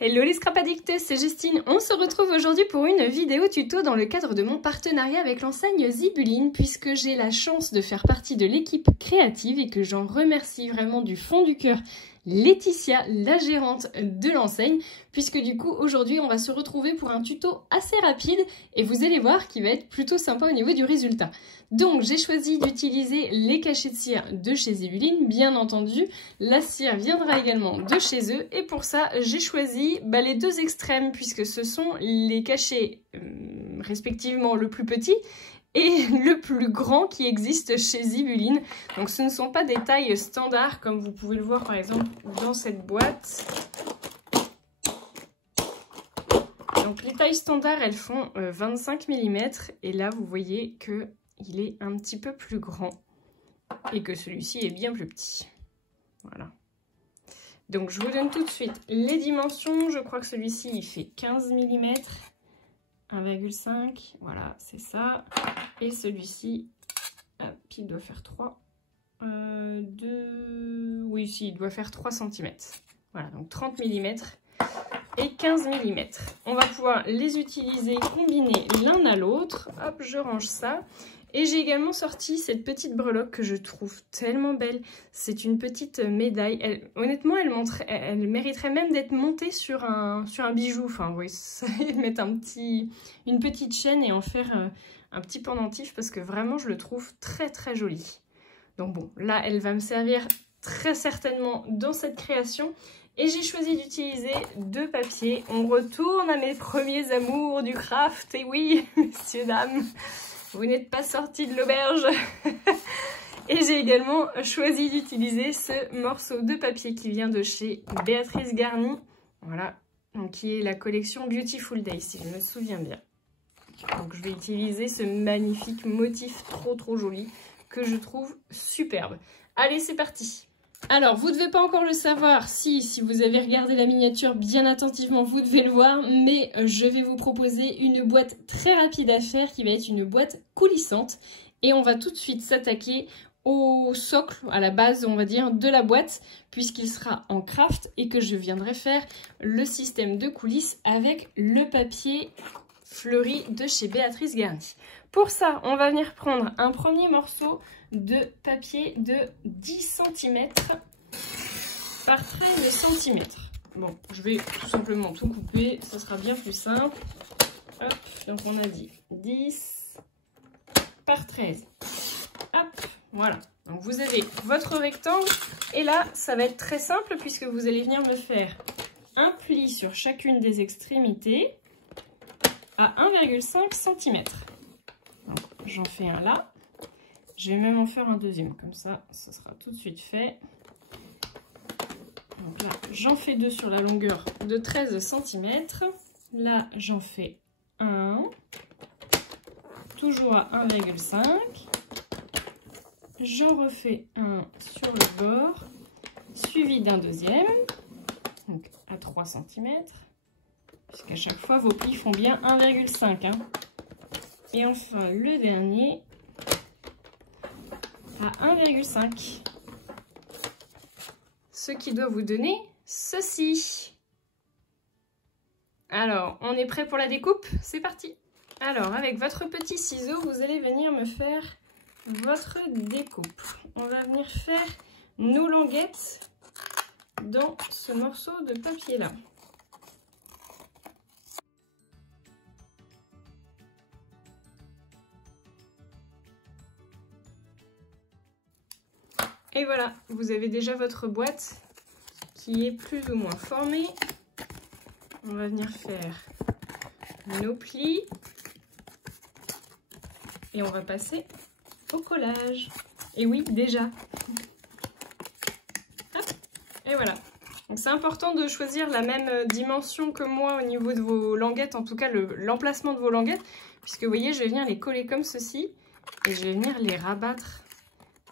Hello les scrap addicts, c'est Justine. On se retrouve aujourd'hui pour une vidéo tuto dans le cadre de mon partenariat avec l'enseigne Zibuline, puisque j'ai la chance de faire partie de l'équipe créative et que j'en remercie vraiment du fond du cœur Laetitia, la gérante de l'enseigne, puisque du coup aujourd'hui on va se retrouver pour un tuto assez rapide et vous allez voir qu'il va être plutôt sympa au niveau du résultat. Donc j'ai choisi d'utiliser les cachets de cire de chez Zibuline, bien entendu. La cire viendra également de chez eux et pour ça j'ai choisi les deux extrêmes puisque ce sont les cachets respectivement le plus petit et le plus grand qui existe chez Zibuline. Donc ce ne sont pas des tailles standards comme vous pouvez le voir par exemple dans cette boîte. Donc les tailles standards elles font 25 mm et là vous voyez que il est un petit peu plus grand et que celui-ci est bien plus petit. Voilà. Donc je vous donne tout de suite les dimensions. Je crois que celui-ci il fait 15 mm. 1,5, voilà, c'est ça. Et celui-ci, il doit faire 3. Oui, si, il doit faire 3 cm. Voilà, donc 30 mm et 15 mm. On va pouvoir les utiliser combinés l'un à l'autre. Hop, je range ça. Et j'ai également sorti cette petite breloque que je trouve tellement belle. C'est une petite médaille. Honnêtement, elle mériterait même d'être montée sur un bijou. Enfin, oui, mettre une petite chaîne et en faire un petit pendentif parce que vraiment, je le trouve très très joli. Donc bon, là, elle va me servir très certainement dans cette création. Et j'ai choisi d'utiliser deux papiers. On retourne à mes premiers amours du craft. Et oui, messieurs, dames, vous n'êtes pas sortis de l'auberge. Et j'ai également choisi d'utiliser ce morceau de papier qui vient de chez Béatrice Garny. Voilà, donc qui est la collection Beautiful Day, si je me souviens bien. Donc je vais utiliser ce magnifique motif trop joli que je trouve superbe. Allez, c'est parti! Alors, vous ne devez pas encore le savoir, si vous avez regardé la miniature bien attentivement, vous devez le voir, mais je vais vous proposer une boîte très rapide à faire qui va être une boîte coulissante. Et on va tout de suite s'attaquer au socle, à la base, on va dire, de la boîte, puisqu'il sera en craft et que je viendrai faire le système de coulisses avec le papier fleuri de chez Béatrice Garny. Pour ça, on va venir prendre un premier morceau de papier de 10 cm par 13 cm. Bon, je vais tout simplement tout couper, ça sera bien plus simple. Hop, donc on a dit 10 par 13. Hop, voilà. Donc vous avez votre rectangle et là, ça va être très simple puisque vous allez venir me faire un pli sur chacune des extrémités à 1,5 cm. J'en fais un là. Je vais même en faire un deuxième, comme ça sera tout de suite fait. Donc là, j'en fais deux sur la longueur de 13 cm. Là, j'en fais un, toujours à 1,5. J'en refais un sur le bord, suivi d'un deuxième, donc à 3 cm. Puisqu'à chaque fois, vos plis font bien 1,5. Et enfin, le dernier à 1,5. Ce qui doit vous donner ceci. Alors, on est prêt pour la découpe? C'est parti! Alors, avec votre petit ciseau, vous allez venir me faire votre découpe. On va venir faire nos languettes dans ce morceau de papier-là. Et voilà, vous avez déjà votre boîte qui est plus ou moins formée. On va venir faire nos plis et on va passer au collage. Et oui, déjà. Hop, et voilà. Donc c'est important de choisir la même dimension que moi au niveau de vos languettes, en tout cas l'emplacement de vos languettes, puisque vous voyez, je vais venir les coller comme ceci et je vais venir les rabattre.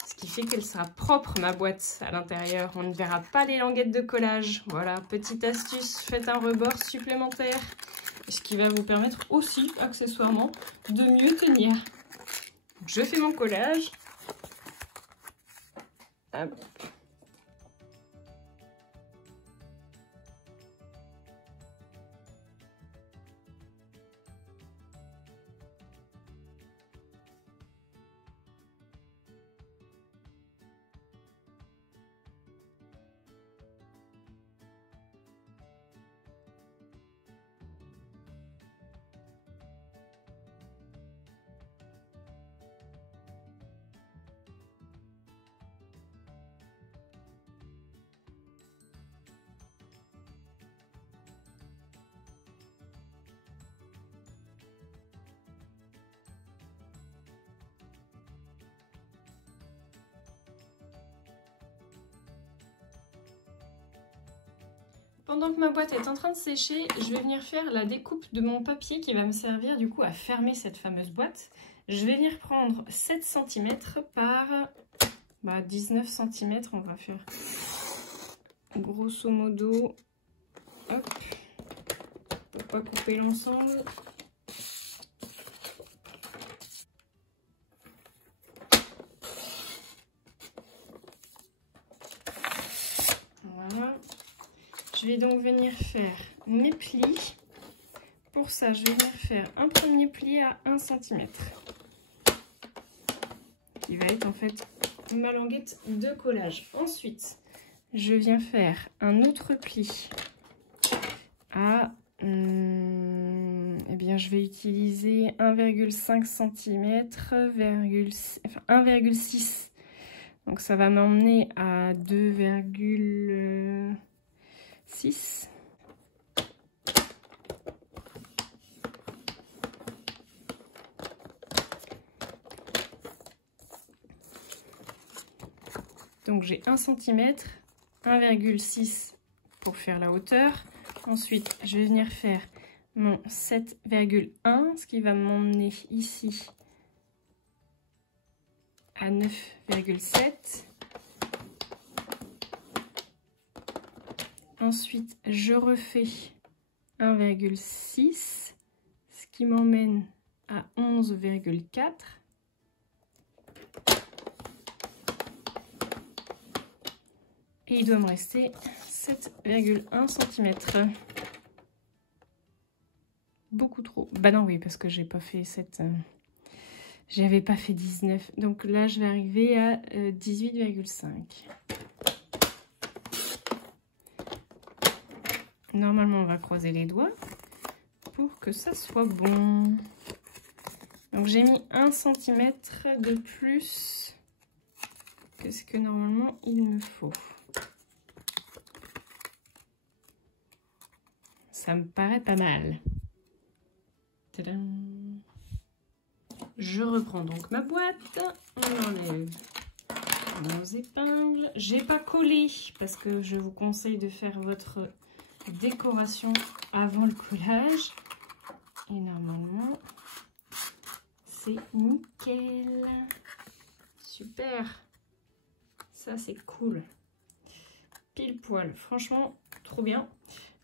Ce qui fait qu'elle sera propre, ma boîte, à l'intérieur. On ne verra pas les languettes de collage. Voilà, petite astuce, faites un rebord supplémentaire. Ce qui va vous permettre aussi, accessoirement, de mieux tenir. Je fais mon collage. Hop. Pendant que ma boîte est en train de sécher, je vais venir faire la découpe de mon papier qui va me servir du coup à fermer cette fameuse boîte. Je vais venir prendre 7 cm par 19 cm. On va faire grosso modo, hop, pour pas couper l'ensemble. Voilà. Je vais donc venir faire mes plis. Pour ça, je vais venir faire un premier pli à 1 cm. Qui va être en fait ma languette de collage. Ensuite, je viens faire un autre pli à... eh bien, je vais utiliser 1,5 cm, 1,6. Donc, ça va m'emmener à 2,6. Donc j'ai 1 cm, 1,6 pour faire la hauteur. Ensuite, je vais venir faire mon 7,1, ce qui va m'emmener ici à 9,7. Ensuite, je refais 1,6, ce qui m'emmène à 11,4. Et il doit me rester 7,1 cm. Beaucoup trop. Bah non, oui, parce que j'ai pas fait cette... J'avais pas fait 19. Donc là, je vais arriver à 18,5. Normalement, on va croiser les doigts pour que ça soit bon. Donc j'ai mis 1 cm de plus que ce que normalement il me faut. Ça me paraît pas mal. Tadam. Je reprends donc ma boîte. On enlève nos épingles. J'ai pas collé parce que je vous conseille de faire votre décoration avant le collage. Et normalement, c'est nickel. Super. Ça, c'est cool. Pile poil. Franchement, trop bien.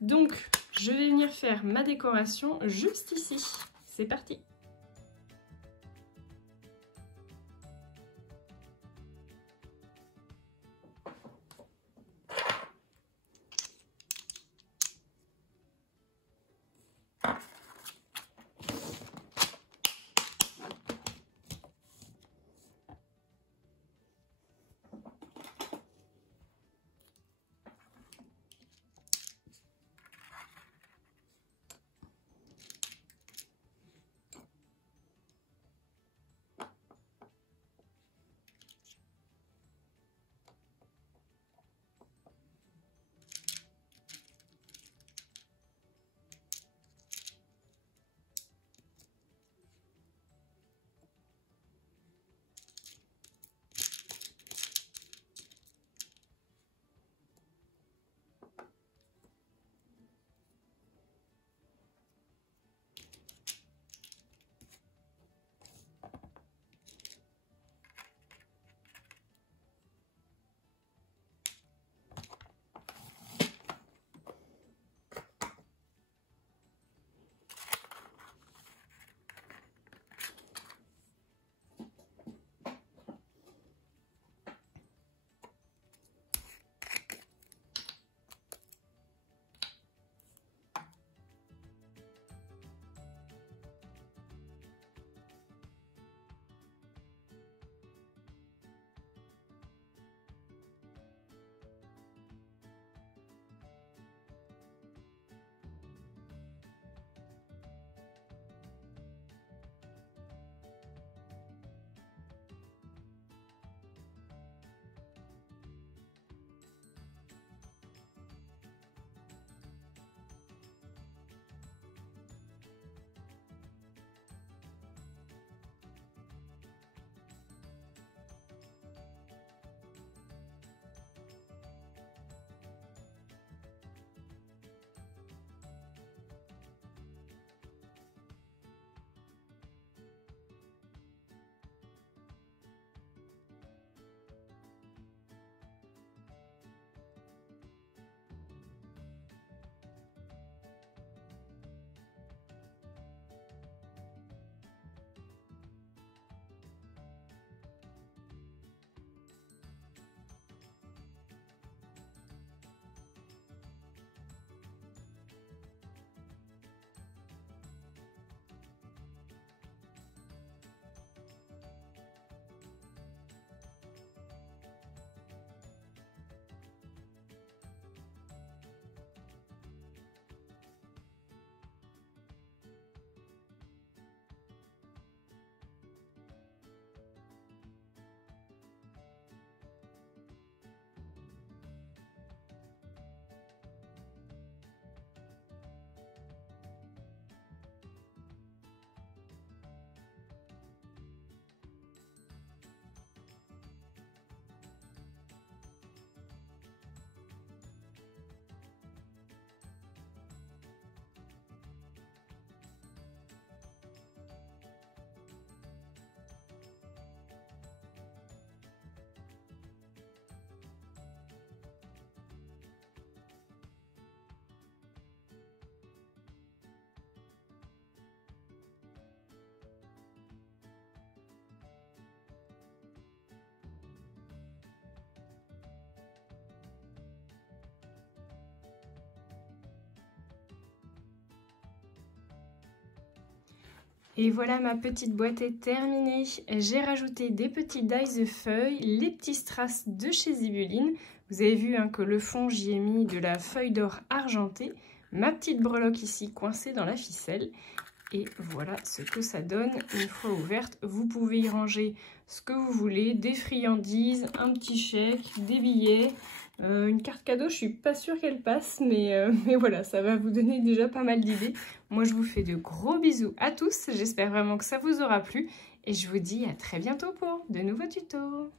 Donc, je vais venir faire ma décoration juste ici. C'est parti! Et voilà, ma petite boîte est terminée. J'ai rajouté des petits dies de feuilles, les petits strass de chez Zibeline. Vous avez vu que le fond, j'y ai mis de la feuille d'or argentée. Ma petite breloque ici coincée dans la ficelle. Et voilà ce que ça donne une fois ouverte. Vous pouvez y ranger ce que vous voulez, des friandises, un petit chèque, des billets, une carte cadeau. Je suis pas sûre qu'elle passe, mais voilà, ça va vous donner déjà pas mal d'idées. Moi, je vous fais de gros bisous à tous. J'espère vraiment que ça vous aura plu. Et je vous dis à très bientôt pour de nouveaux tutos.